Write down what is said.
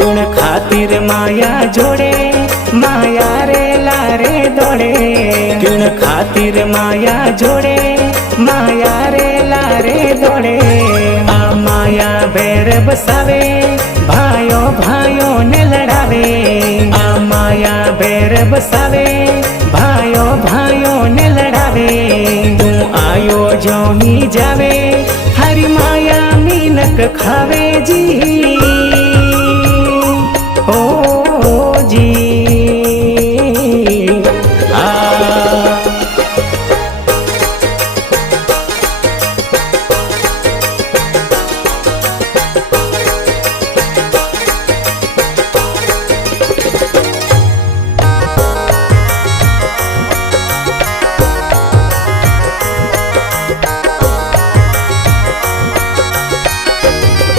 किण खातिर माया जोड़े माया रे लारे दौड़े। किण खातिर माया जोड़े माया रे लारे दौड़े। आ माया बैर बसावे भाइयों भाइयों ने लड़ावे। आ माया बैर बसावे भाइयों भाइयों ने लड़ावे। तू आयो जो ही जावे हरी माया मीनक खावे जी। ओ